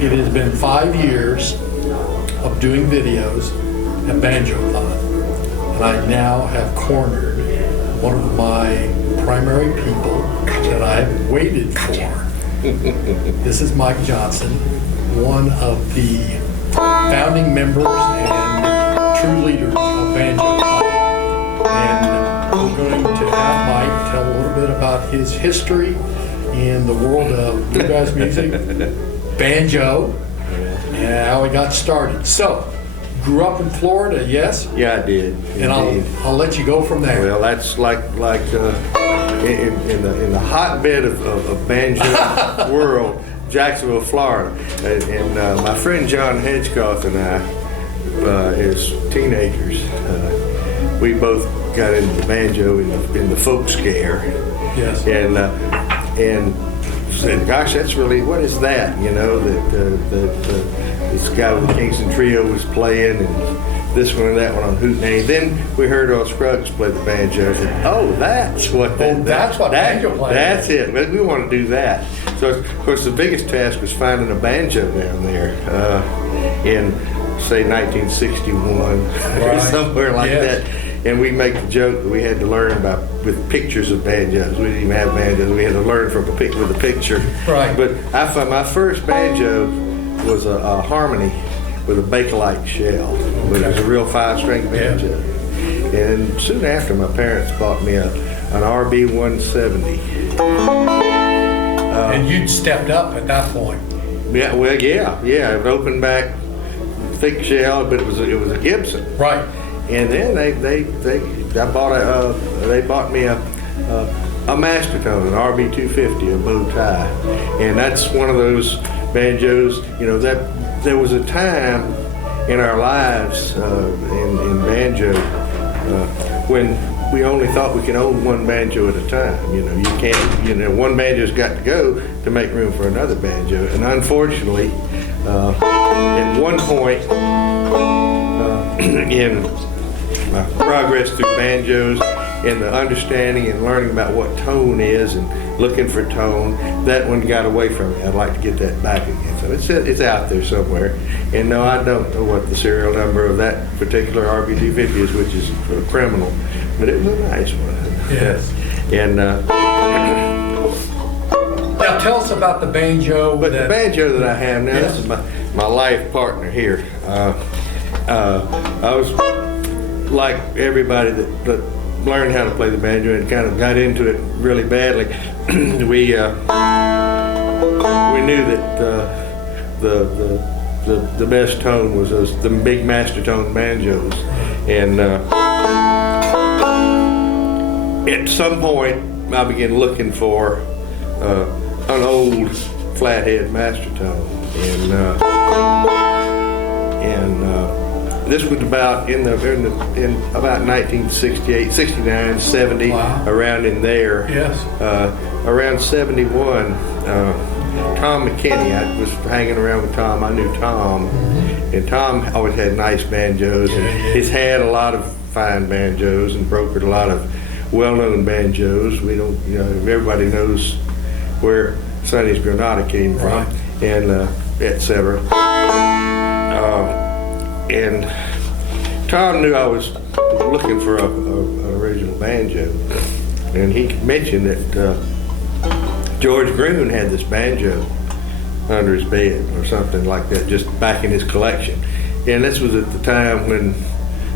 It has been 5 years of doing videos at Banjothon, and I now have cornered one of my primary people that I have waited for. This is Mike Johnson, one of the founding members and true leaders of Banjothon. And we're going to have Mike tell a little bit about his history in the world of bluegrass music, banjo, and how he got started. So, grew up in Florida, yes? Yeah, I did. And I'll let you go from there. Well, that's like in the hotbed of banjo world, Jacksonville, Florida, and my friend John Hedgecoth and I, as teenagers, we both got into the banjo in the folk scare. Yes. And said, "Gosh, that's really, what is that?" You know, that this guy with the Kingston Trio was playing, and this one and that one on hootenanny. Then we heard Earl Scruggs play the banjo. I said, "Oh, that's what banjo playing That's it. We want to do that." So, of course, the biggest task was finding a banjo down there in, say, 1961 or somewhere like that. And we make the joke that we had to learn with pictures of banjos. We didn't even have banjos. We had to learn from with a picture. Right. But I found my first banjo was a harmony with a Bakelite shell. It was a real 5-string banjo. And soon after, my parents bought me an RB 170. And you'd stepped up at that point. Yeah, well, yeah, an open back, thick shell, but it was a Gibson. Right. And then they bought me a Mastertone, an RB 250, a bow tie, and that's one of those banjos. You know, that there was a time in our lives in banjo when we only thought we could own one banjo at a time. You know, you can't. You know, one banjo's got to go to make room for another banjo, and unfortunately, at one point in my progress through banjos and the understanding and learning about what tone is and looking for tone, that one got away from me. I'd like to get that back again. So it's out there somewhere. And no, I don't know what the serial number of that particular RB250 is, which is criminal, but it was a nice one. Yes. And now tell us about the banjo. But the banjo that I have now, this is my life partner here. I was like everybody that learned how to play the banjo and kind of got into it really badly. we knew that the best tone was the big Mastertone banjos, and at some point I began looking for an old flathead Mastertone, and this was about in about 1968, 69, 70, wow. Around in there. Yes. Around 71, Tom McKinney, I was hanging around with Tom. I knew Tom, and Tom always had nice banjos, and he's had a lot of fine banjos and brokered a lot of well-known banjos. We don't, you know, everybody knows where Sonny's Granada came from, and etc. And Tom knew I was looking for an original banjo, and he mentioned that George Groon had this banjo under his bed or something like that, just back in his collection. And this was at the time when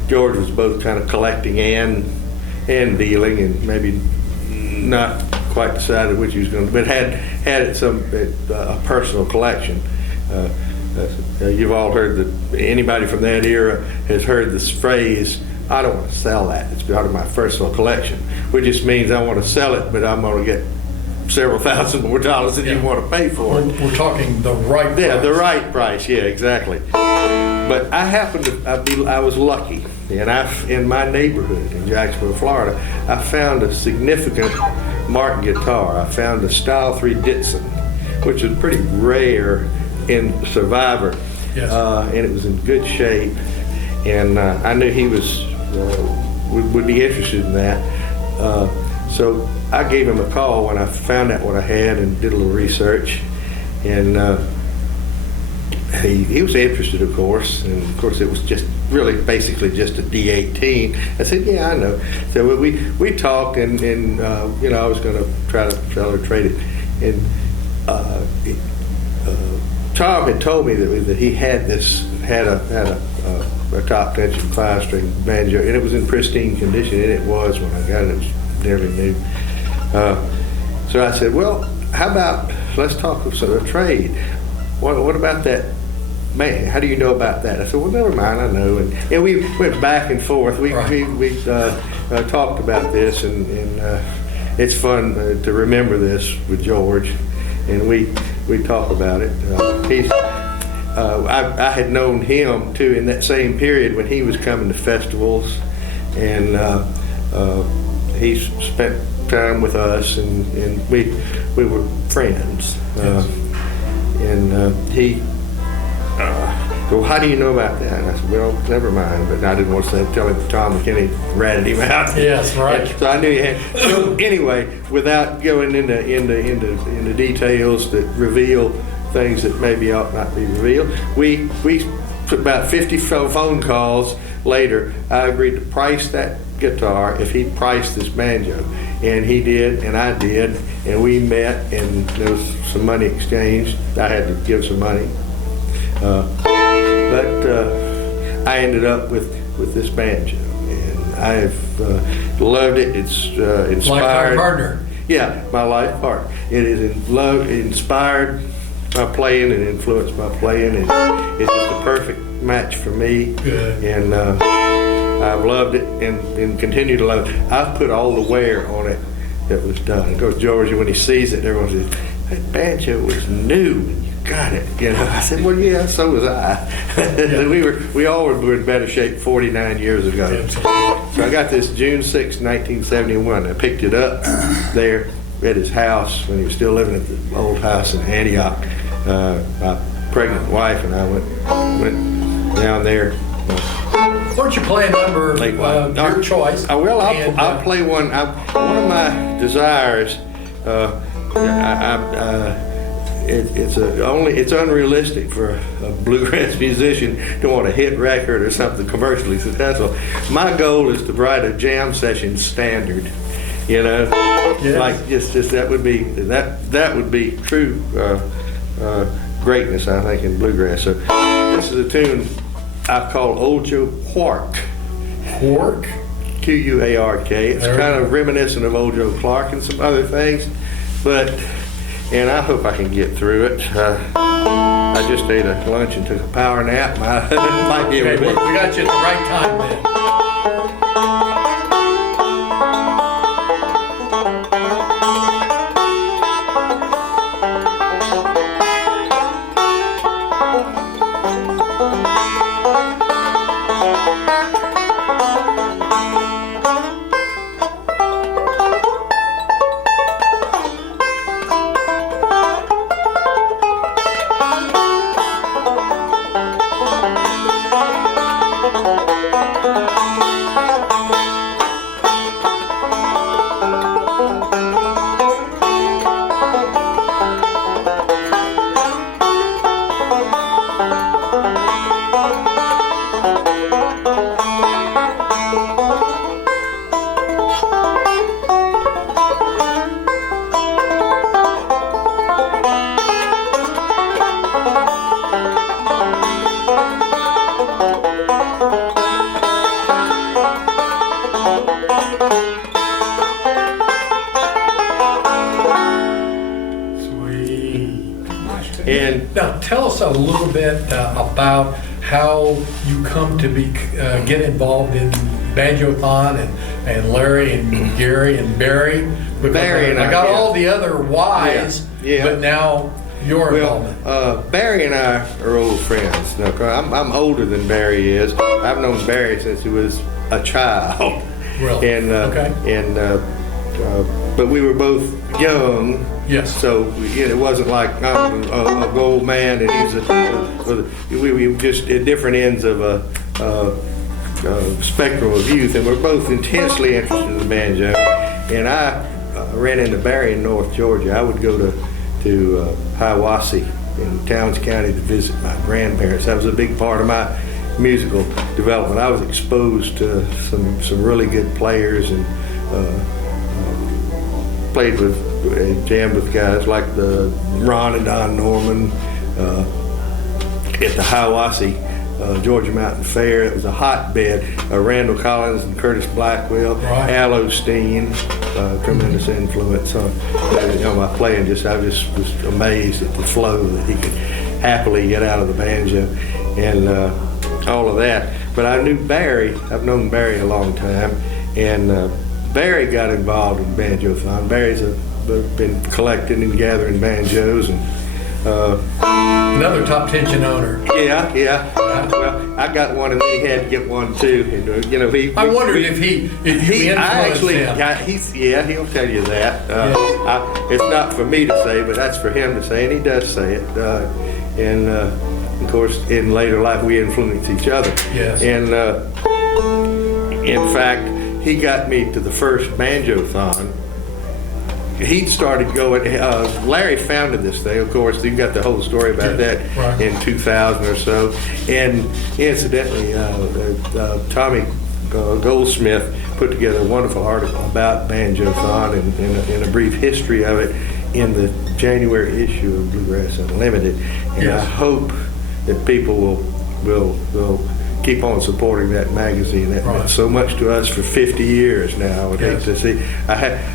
George was both kind of collecting and dealing, and maybe not quite decided which he was going to, but had a personal collection. You've all heard that, anybody from that era has heard this phrase, "I don't want to sell that, it's part of my personal collection," which just means I want to sell it, but I'm going to get several thousand more dollars than you want to pay for it. We're talking the right price. Yeah, the right price, yeah, exactly. But I happened to, I was lucky, and in my neighborhood in Jacksonville, Florida, I found a significant Martin guitar. I found a Style 3 Ditson, which is pretty rare in Survivor, yes. And it was in good shape, and I knew he would be interested in that. So I gave him a call when I found out what I had and did a little research, and he was interested, of course, and of course it was just really basically just a D18. I said, yeah, I know. So we talked, and you know, I was going to try to sell or trade it, and Tom had told me that he had a top tension 5-string banjo, and it was in pristine condition, and it was when I got it. It was nearly new. So I said, well, how about let's talk of a trade. What about that? Man, how do you know about that? I said, well, never mind, I know. And we went back and forth. We talked about this, and it's fun to remember this with George, and we talk about it. I had known him too in that same period when he was coming to festivals, and he spent time with us, and we were friends. And he well, how do you know about that? And I said, well, never mind. But I didn't want to tell him Tom McKinney ratted him out. Yes, right. So I knew he had. So anyway, without going into details that reveal things that maybe ought not be revealed, we took about 50 phone calls later. I agreed to price that guitar if he priced this banjo, and he did, and I did, and we met, and there was some money exchanged. I had to give some money. But I ended up with this banjo, and I've loved it. It's inspired. Lifetime partner. Yeah, my life partner. It is inspired my playing and influenced my playing, and it's just a perfect match for me. Good. And I've loved it and continue to love it. I've put all the wear on it that was done. Of course, George, when he sees it, everyone says, that banjo was new. Got it, you know. I said, well, yeah, so was I. Yeah. we all were in better shape 49 years ago. Absolutely. So I got this June 6, 1971. I picked it up there at his house when he was still living at the old house in Antioch. My pregnant wife and I went down there. Why don't you play a number of your choice? Well, I'll play one. One of my desires. It's unrealistic for a bluegrass musician to want a hit record or something commercially successful. My goal is to write a jam session standard, you know. Yes. Like just that would be true greatness, I think, in bluegrass. So this is a tune I call Old Joe Quark. Quark? Q-U-A-R-K. It's kind of reminiscent of Old Joe Clark and some other things, and I hope I can get through it. I just ate a lunch and took a power nap. I might be able to. We got you at the right time then. Now, tell us a little bit about how you come to get involved in Banjothon and Larry and Gary and Barry. Because Barry and I got all the other Y's, but now your involvement. Barry and I are old friends. Now, I'm older than Barry is. I've known Barry since he was a child. Really? And but we were both young. Yes. So it wasn't like I'm a old man and we were just at different ends of a spectrum of youth, and we're both intensely interested in the banjo. And I ran into Barry in North Georgia. I would go to Hiawassee in Towns County to visit my grandparents. That was a big part of my musical development. I was exposed to some really good players and played with and jammed with guys like the Ron and Don Norman at the Hiawassee Georgia Mountain Fair. It was a hotbed. Randall Collins and Curtis Blackwell, Right. Al Osteen, tremendous influence on my playing. I just was amazed at the flow that he could happily get out of the banjo and all of that. But I knew Barry. I've known Barry a long time, and Barry got involved in Banjothon. Barry's been collecting and gathering banjos and. Another Top Tension owner. Yeah. Well, I got one, and then he had to get one too. And, I wondered if you influenced him. He'll tell you that. It's not for me to say, but that's for him to say, and he does say it. And of course, in later life, we influence each other. Yes. And in fact, he got me to the first Banjothon. He started going, Larry founded this thing, of course, you got the whole story about that Right. in 2000 or so. And incidentally, Tommy Goldsmith put together a wonderful article about Banjothon and a brief history of it in the January issue of Bluegrass Unlimited. And Yes. I hope that people will keep on supporting that magazine. That Right. meant so much to us for 50 years now. I would hate Yes. to see.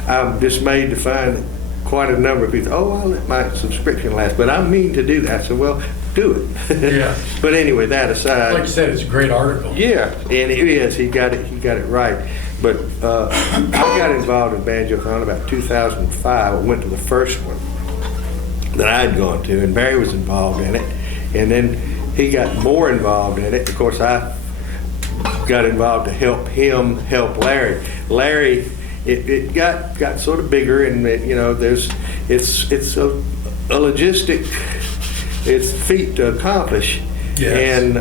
I'm dismayed to find quite a number of people, I'll let my subscription last, but I mean to do that. I said, well, do it. Yeah. But anyway, that aside. Like you said, it's a great article. Yeah, and it is. He got it right. But I got involved in Banjothon about 2005. I went to the first one that I'd gone to, and Barry was involved in it. And then he got more involved in it. Of course, I got involved to help him help Larry. Larry, it got sort of bigger, and it's a logistic, it's feat to accomplish. Yes. And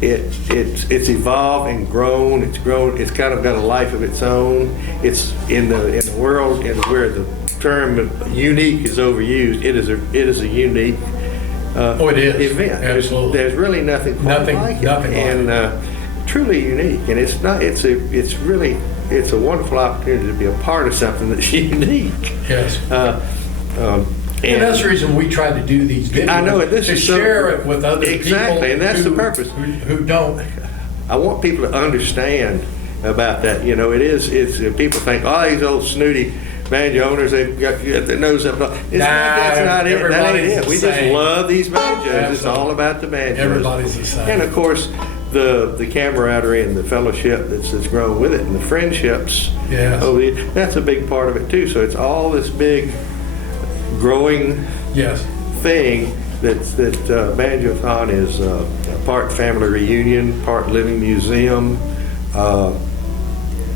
it's evolved and grown. It's grown. It's kind of got a life of its own. It's in the world, and where the term unique is overused. It is a unique. It is event. absolutely. There's really nothing quite like it, nothing like and truly unique. And it's not. It's a wonderful opportunity to be a part of something that's unique. Yes. And that's the reason we try to do these videos. I know, and this to is share it with other people. Exactly, and that's the purpose. Who don't. I want people to understand about that. It's people think, these old snooty banjo owners, they've got their nose up. That's not it. That ain't it. We just love these banjos. Absolutely. It's all about the banjos. Everybody's the same. And of course, the camaraderie and the fellowship that's grown with it, and the friendships. Yes. That's a big part of it too. So it's all this big, growing Yes. thing that Banjothon is part family reunion, part living museum,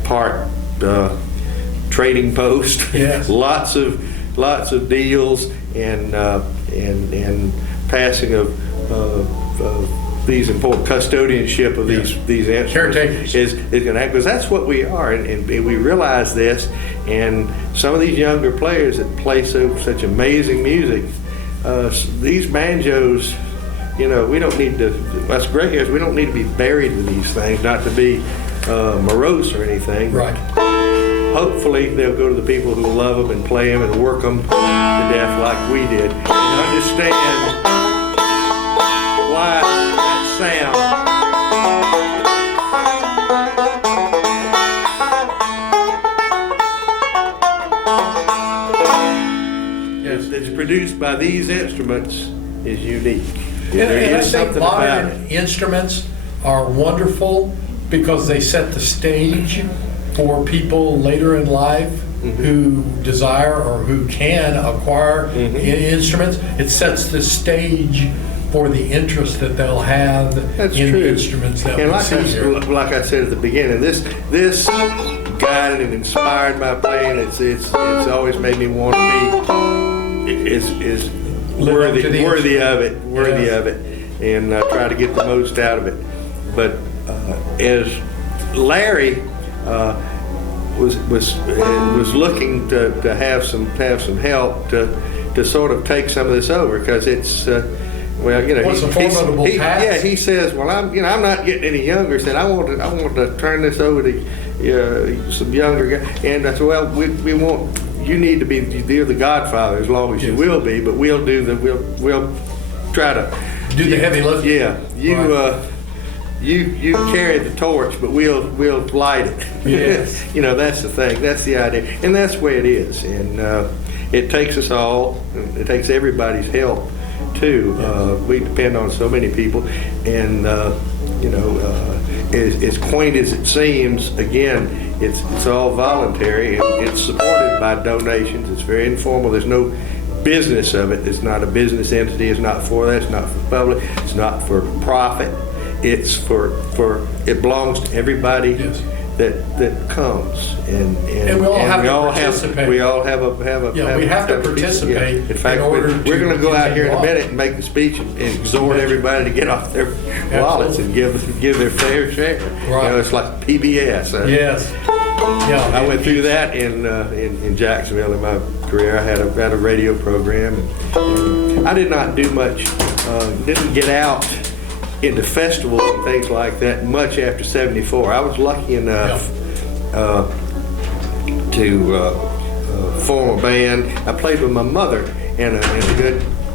part trading post. Yes. lots of deals and passing of these important custodianship of these instruments. Caretakers. is going to happen, because that's what we are, and we realize this. And some of these younger players that play such amazing music, these banjos, we don't need to. Us gray hairs, we don't need to be buried with these things, not to be morose or anything. Right. Hopefully they'll go to the people who love them and play them and work them to death like we did, and understand why that sound that's produced by these instruments is unique. There And I is think something about modern it. instruments are wonderful because they set the stage for people later in life who desire or who can acquire instruments. It sets the stage for the interest that they'll have That's in true. the instruments that And we see here. like I said at the beginning, this guided and inspired my playing. It's always made me want to be is Live up to the worthy of it, and try to get the most out of it. But as Larry was looking to have some help to to sort of take some of this over, because it's well, you know, What's a formidable task? yeah, he says, well, I'm not getting any younger. He said, I want to turn this over to some younger guys. And I said, well, we want, you need to be, you're the godfather as long as you will be, but we'll try to do the heavy lifting. Yeah, you carry the torch, but we'll light it. Yes. You know, that's the thing. That's the idea, and that's the way it is. And it takes us all. It takes everybody's help too. We depend on so many people, and you know, as quaint as it seems, again, it's all voluntary. It's supported by donations. It's very informal. There's no business of it. It's not a business entity. It's not for that. It's not for public. It's not for profit. It's for it belongs to everybody. Yes. That comes, and we all have to participate. We all have a Yeah, we have to participate. Yeah. In fact, we're going to go out here in a minute and make the speech and exhort everybody to get off their wallets and give their fair share. Right. You know, it's like PBS. Yes. Yeah. I went through that in Jacksonville in my career. I had a radio program. And I did not do much. Didn't get out into festivals and things like that much after '74. I was lucky enough to form a band. I played with my mother and a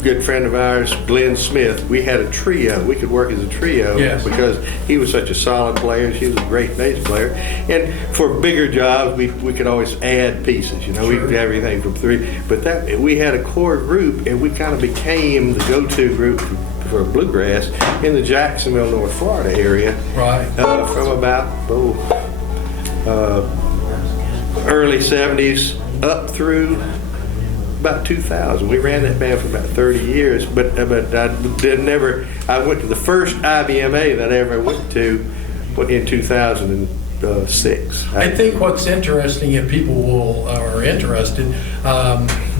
good friend of ours, Glenn Smith. We had a trio. We could work as a trio because he was such a solid player and she was a great bass player. And for bigger jobs, we could always add pieces. You know, we could have everything from three. But we had a core group, and we kind of became the go-to group for bluegrass in the Jacksonville, North Florida area. Right. From about early '70s up through about 2000. We ran that band for about 30 years, but I went to the first IBMA that I ever went to in 2006. I think what's interesting, if people are interested,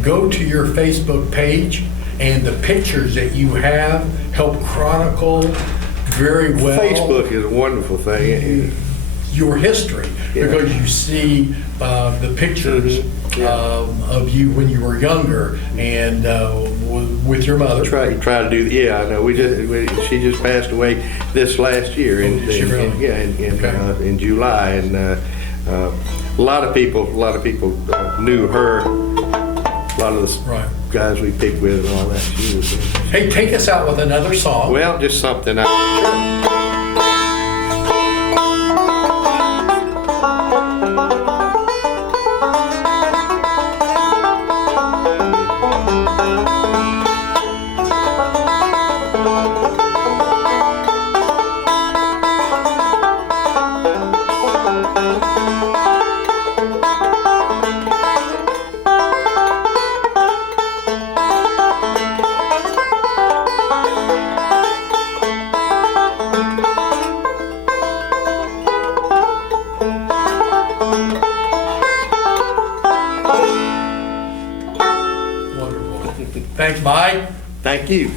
go to your Facebook page, and the pictures that you have help chronicle very well. Facebook is a wonderful thing. Your history, because you see the pictures of you when you were younger and with your mother. Try to do. Yeah, I know. She just passed away this last year in July, and a lot of people knew her. A lot of the guys we picked with and all that. Hey, take us out with another song. Well, just something. Thanks, Mike. Thank you.